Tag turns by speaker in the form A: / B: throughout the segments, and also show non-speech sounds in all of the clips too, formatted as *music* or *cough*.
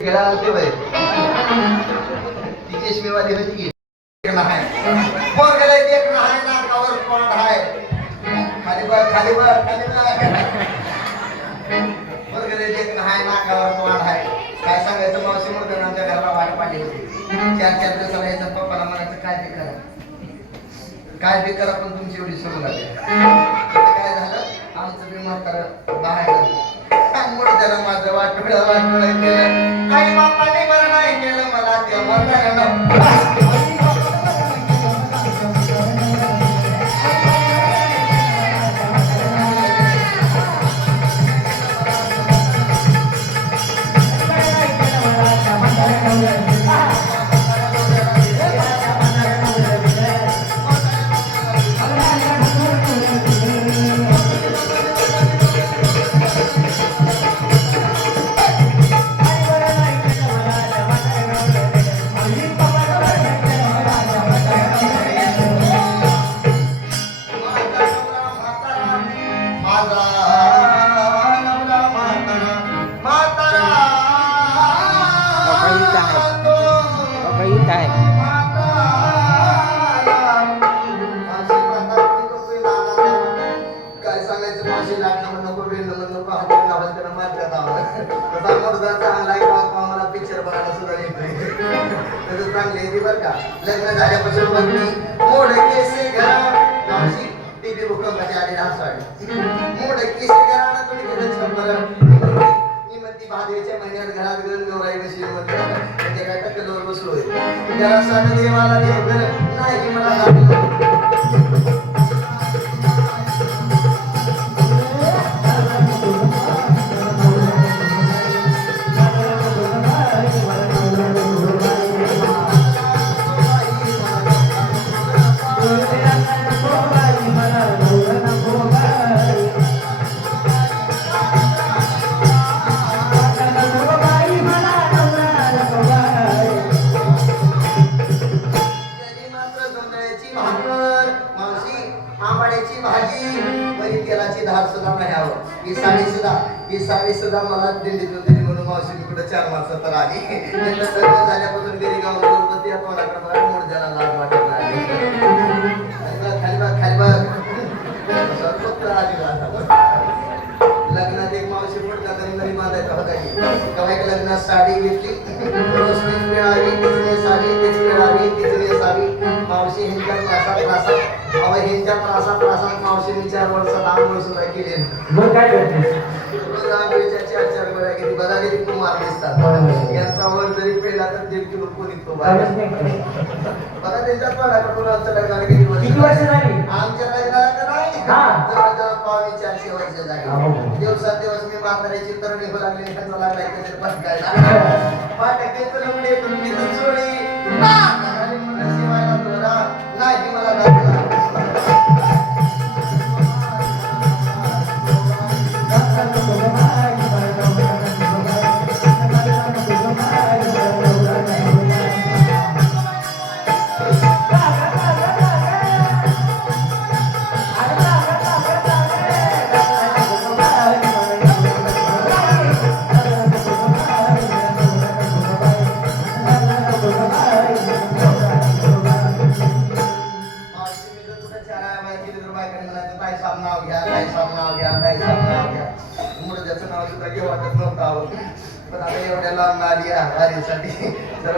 A: खेळा बाई. होती की एक नाही एक नाही कोण आहे. खाली बघ खाली बघ खाली एक नाही नाकावर कोण आहे. काय सांगायचं मावशी म्हणून आमच्या घराला वाट पाडली होती. चार चार दिवसाला यायचं पप्पाला म्हणायचं काय बी करा. काय बी करा पण तुमची एवढी सोडू लागली. काय झालं? आमचं बी म्हातारं बाहेर झालं त्याला माझं वाटोळ वाटोळ केलं. मला त्या त्याला सांग देवाला देव तेलाची सुद्धा नाही हवं ही साडी सुद्धा ही साडी सुद्धा मला दिली दिली म्हणून मावशी मी कुठे चार माणसं तर आली लग्न झाल्यापासून गेली गाव गणपती तोंडाकडे बघा मोडद्याला लाज वाटत नाही. खाली बघ खाली बघ. सर्वत्र आली लग्नात एक मावशी पुढच्या तरी बांधायचा होता की. तेव्हा एक लग्नात साडी घेतली. रोज तीच मिळाली तिचने साडी तीच मिळाली तिचने साडी मावशी हिंच्या त्रासात त्रासात अहो हिंच्या त्रासात त्रासात मावशीने चार वर्षात आंघोळ सुद्धा केली
B: मग काय करते
A: रोज आंघोळीच्या चार चार किती कुमार दिसतात. यांचा वर जरी पेला तर दीड किलो कोणी तो बघा. लग्नाला किती वर्ष
B: वर्ष झाली?
A: आमच्या लग्नाला तर नाही.
B: हा.
A: जवळजवळ पावणे चारशे वर्ष. झाली. दिवसात मी म्हाताऱ्याची तरणी होऊ लागली त्यांचा बसकायला तुम्ही तर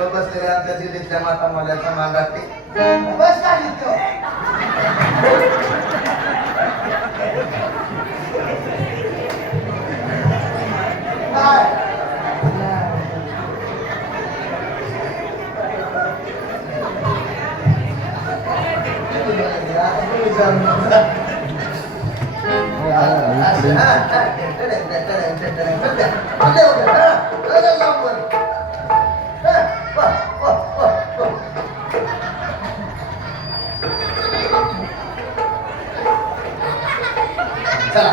A: सर्व बसलेल्या आमच्या दिल्लीतल्या माता माल्याचा मान राखते बस खाली तो. काय? चला.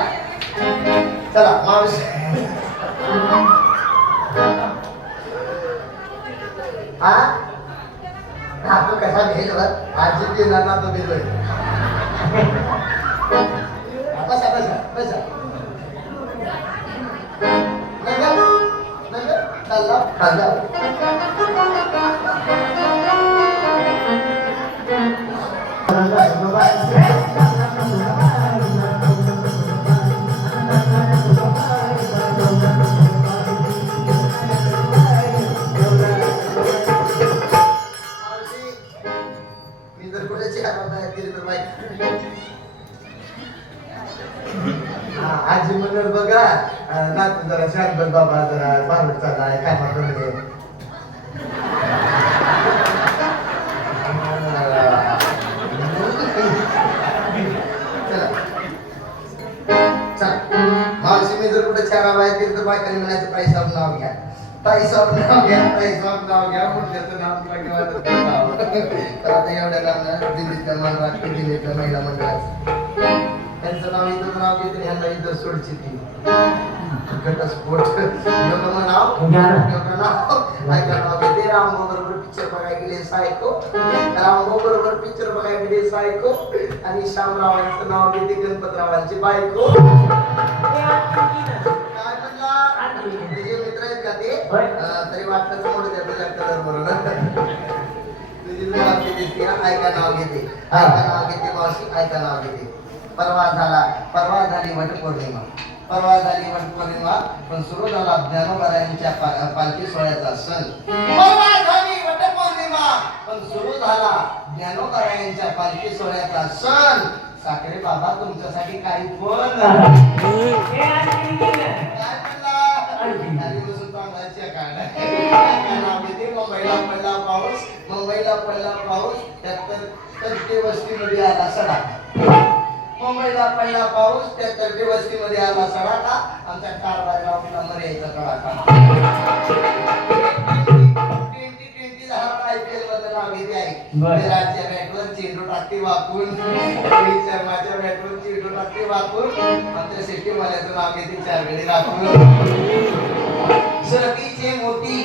A: चला मावशी हा? हा तो कसा भेल आजी गेला ना तो गेलोय बसा बसा बसा. नगर नगर नातू जरा शांत बस बाबा जरा बाहेर चाललाय काय म्हणतो मावशी मी जर कुठे चहा पैसा नाव घ्या. पैसा नाव घ्या नाव घ्या. पुढच्याचं नाव किंवा नाव. तर आता एवढ्या लांब दिल्लीतल्या महाराष्ट्र दिल्लीतल्या महिला मंडळाचं त्यांचं नाव इथं नाव घेते ह्यांना इथं सोडची ती. घटस्फोट म्हणाव. नाव. ऐका नाव घेते रामभाऊ बरोबर पिक्चर बघायला गेले सायको. रामभाऊ बरोबर पिक्चर बघायला गेले सायको. आणि श्यामरावांचं नाव घेते गणपतरावांची बायको. काय म्हणला? तुझे मित्र आहेत का ते? तरी वाटलं समोर तुझ्या कलर बरोबर तुझी नाव घेते ऐका नाव घेते. ऐका नाव घेते मावशी. ऐका नाव घेते. परवा झाला परवा झाली वटपौर्णिमा परवा झाली वटपौर्णिमा पण सुरू झाला ज्ञानोबरायांच्या पालखी सोहळ्याचा सण. परवा झाली वटपौर्णिमा पण सुरू झाला ज्ञानोबरायांच्या पालखी सोहळ्याचा सण. साखरे बाबा तुमच्यासाठी काही घेते? *laughs* *laughs* मुंबईला पाऊस मुंबईला पडला पाऊस त्यात तर वस्तीमध्ये आला सडा. मुंबईला पडला पाऊस त्या तरते वस्तीमध्ये आला सडा का आमच्या कारभारीला आपला मर्यायचा कडाका ट्वेंटी ट्वेंटी झाला आयपीएल मधलं नाव घेते आहे. विराटच्या बॅटवर चेंडू टाकते वाकून. रोहित शर्माच्या बॅटवर चेंडू टाकते वाकून. आमच्या सिटी वाल्याचं नाव घेते चार गडी राखून. सुरतीचे मोती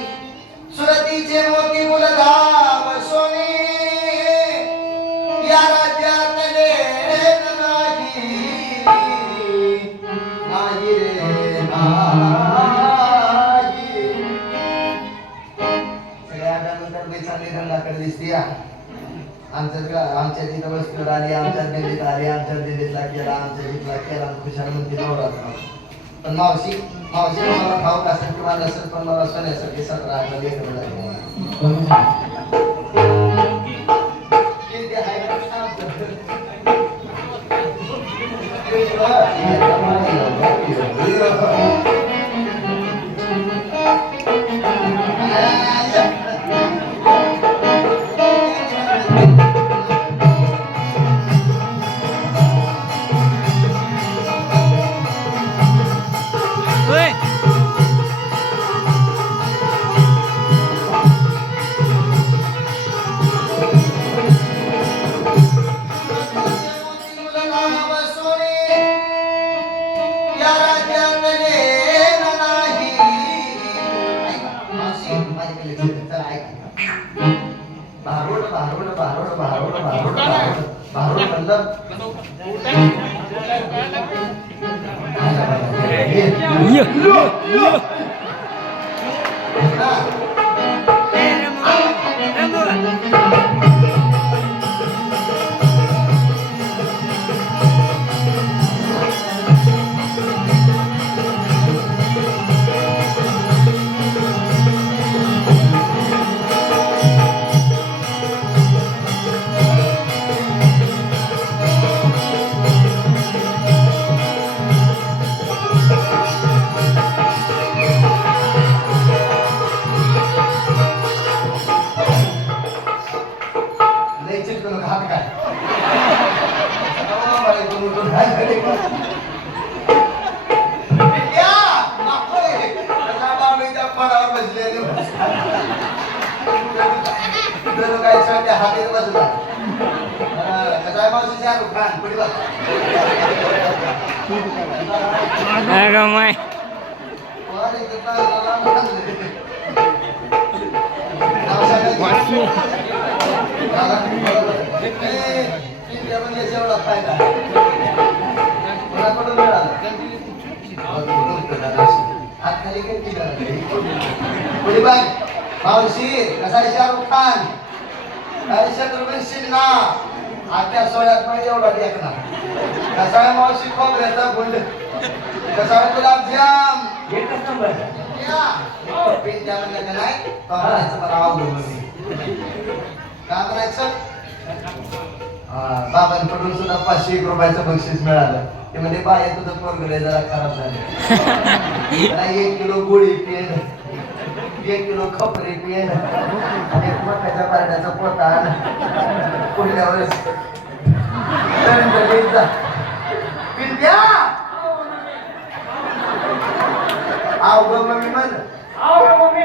A: आमच्या तिथं वस्तीवर आली आमच्या दिल्लीत आली आमच्या दिल्लीतला केला आमच्या तिथला केला खुशाल म्हणते नवरात्र पण मावशी मावशी मला ठाऊक असेल किंवा नसेल पण मला सोन्यासाठी सतरा अठरा लेकरं पुढे बघ मावशी कसा आहे शाहरुख खान काय शत्रुघ्न सिन्हा आजच्या सोहळ्यात नाही एवढा देखना कसा आहे मावशी खोबऱ्याचा गुंड कसा आहे गुलाबजाम
C: एकच नंबर
A: या पिंट द्या म्हणलं का नाही तो म्हणायचं मला आवडलं काय म्हणायचं हा, बाबांकडून सुद्धा पाचशे एक रुपयाचं बक्षीस मिळालं ते म्हणजे बाय तुझं पोरग लय जरा खराब झाले एक किलो गोळी पेंड एक किलो खपरी पेंड एक मकाच्या पारड्याचा पोतान पुढल्या वेळेस दंड देत जा. पिंट्या आव ग मम्मी म्हण
C: आओ मम्मी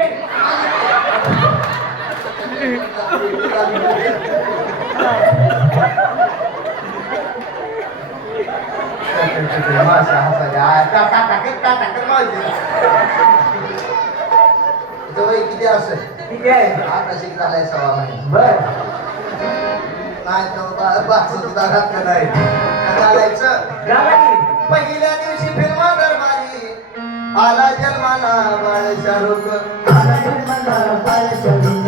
A: मासा हसायला टाटा टाकत टाटा टाकत माझी वय किती असेल
C: ठीक आहे
A: आता शिक झालाय सव्वा महिना
C: बर
A: नाही तर बा- बास सुद्धा घातलं नाही का चालायचं
C: झाला की
A: पहिल्या दिवशी फिल्मा दरबारी आला जन्माला बाळ शाहरुख
C: आला जन्माला बाळ शाहरुख.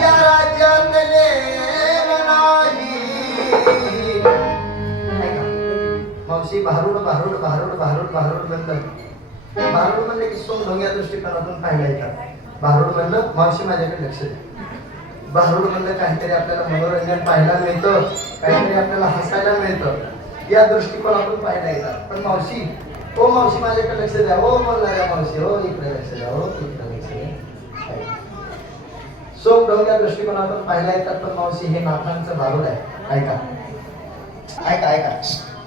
B: या
A: नाही. मावशी भारूड भारूड भारूड भारूड भारूड म्हणलं. भारूड म्हणलं की सोन ढोंग्या दृष्टिकोनातून पाहिला येतात. भारूड म्हणलं मावशी माझ्याकडे लक्ष दे. भारूड म्हणलं काहीतरी आपल्याला मनोरंजन पाहायला मिळतं. काहीतरी आपल्याला हसायला मिळतं. या दृष्टिकोनातून पाहायला येतात. पण मावशी ओ मावशी माझ्याकडे लक्ष द्या. ओ म्हणणाऱ्या मावशी हो इकडे लक्ष द्या. हो इकडे सोम ढोंग्या दृष्टिकोनातून पाहायला येतात पण मावशी हे नाथांचं भारूड आहे. ऐका. ऐका ऐका.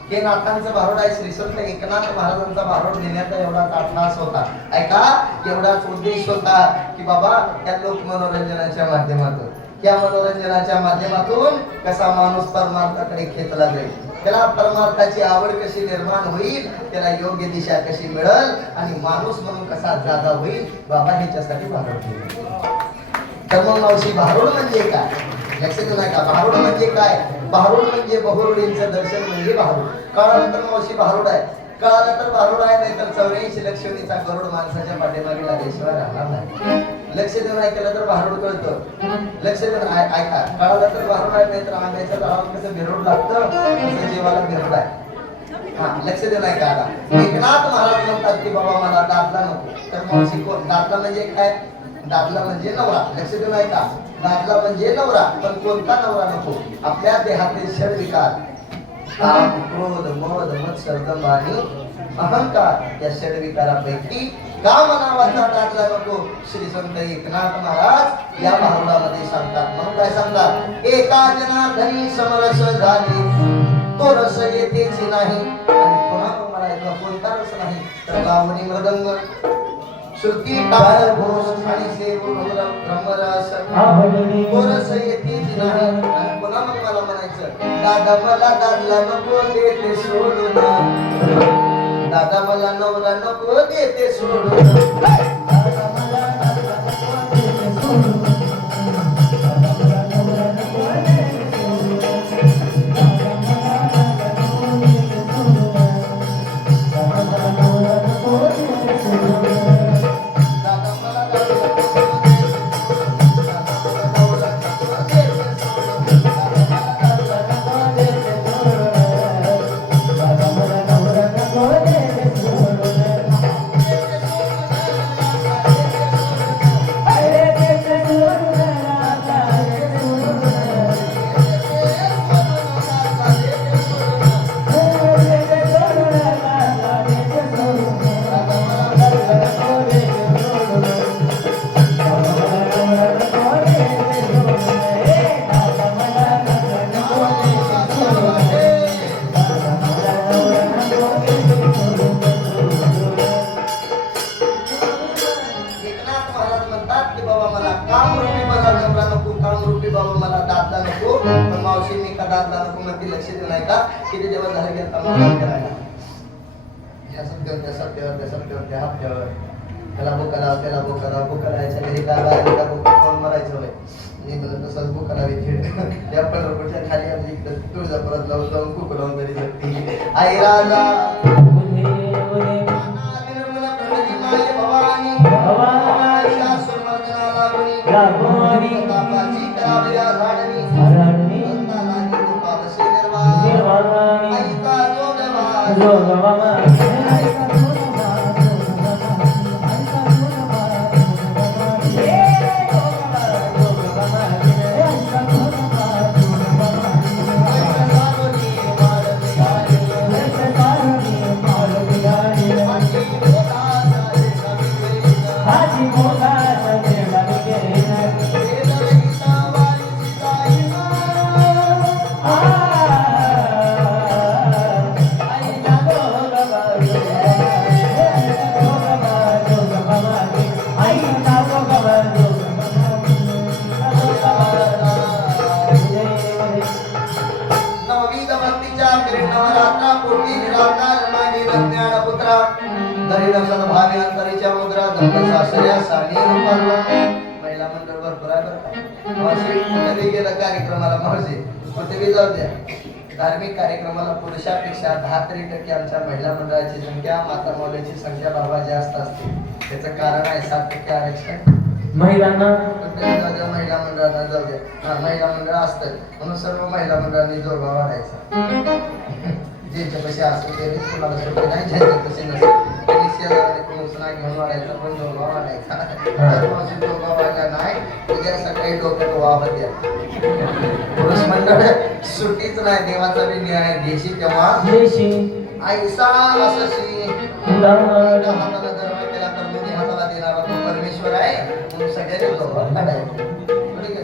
A: हे नाथांचं भारूड आहे. श्रीसंत एकनाथ महाराजांचा भारूड देण्याचा एवढा ताटनास होता. ऐका एवढाच उद्देश होता की बाबा या लोक मनोरंजनाच्या माध्यमातून या मनोरंजनाच्या माध्यमातून कसा माणूस परमार्थाकडे खेचला जाईल. त्याला परमार्थाची आवड कशी निर्माण होईल त्याला योग्य दिशा कशी मिळेल आणि माणूस म्हणून कसा जागा होईल बाबा ह्याच्यासाठी भारूड तर मावशी भारुड म्हणजे काय? लक्षात नाही नका. भारुड म्हणजे काय? भारूड म्हणजे बहुरुडींचं दर्शन म्हणजे भारुड. काळानंतर मावशी भारुड आहे. कळालं तर भारुड आहे नाही तर चौऱ्याऐंशी लक्षणीचा करोड माणसाच्या पाठीमागे लागल्याशिवाय राहणार नाही. लक्ष देऊन ऐकलं तर भारूड कळतं. लक्ष देऊन ऐका. कळालं तर भारूड आहे नाही तर आंब्याच्या झाडावर कसं भिरूड लागतं? तसं जीवाला भिरुड आहे? हा लक्ष देऊन ऐका आता. एकनाथ महाराज म्हणतात की बाबा मला दादला नको. तर मावशी कोण? दादला म्हणजे काय? दादला म्हणजे नवरा. लक्ष देऊन ऐका दादला म्हणजे नवरा पण कोणता नवरा नको? आपल्या देहातील षड विकार. काम क्रोध मद मत्सर आणि अहंकार या षड विकारापैकी काम नावाचा दादला नको. श्री संत एकनाथ महाराज या भावनामध्ये सांगतात. म्हणून काय सांगतात? एका जनार्दनी समरस झाली. तो रस येतेच नाही. आणि पुन्हा तुम्हाला कोणता रस नाही? तर लावणी मृदंग. श्रुती टाळ घोष आणि सेव ब्रह्मरस
C: आवडले
A: तो रस येतेच नाही आणि पुन्हा मग मला म्हणायचं दादा मला दादला नको देते सोडून दादा मला नवरा नको देते सोडून दादा काम रूपी मला नवरा नको काम रूपी बाबा मला दादा नको. पण मावशी मी का दादा नको? म्हणते लक्ष देऊ नाही का किती दिवस झाले गेला मला करायला ह्या सत्यावर त्या सत्यावर त्या सत्यावर त्या हप्त्यावर. त्याला बुका लाव त्याला बुक लाव बुका लावायच्या घरी काय बाहेर बुका खाऊन मरायचं होय. मी म्हणत तसंच बुका लावी थेट त्या पंढरपूरच्या खाली आमची तुळजापुरात लावून जाऊन कुक लावून घरी जगती आई राजा! लागुनी
C: लागुनी.
A: तापाची पुरुषापेक्षा दहा तरी टक्के आमच्या महिला मंडळाची संख्या माता मौल्याची संख्या बाबा जास्त असते. त्याचं कारण आहे सात टक्के आरक्षण.
C: महिलांना?
A: महिला मंडळाला जाऊ द्या. हा महिला मंडळ असतं. म्हणून सर्व महिला मंडळांनी जोरबा वाढायचा *laughs* ज्यांच्या पैसे कुणाला सुट्टी नाही ज्यांच्या पैसे नसेल. त्यांनी शेजारी सुना घेऊन वाढायचा पण वाढायचा. वाढला नाही उद्या सकाळी डोक्यात वाहत द्या पुरुष मंडळ सुट्टीच नाही देवाचा बी न्याय देशी तेव्हा
C: देशी.
A: ऐसा असशी. हाताला केला तर दोन्ही हाताला देणारा तो परमेश्वर आहे. म्हणून सगळ्यांनी जोरबा काढायचा ठीक आहे?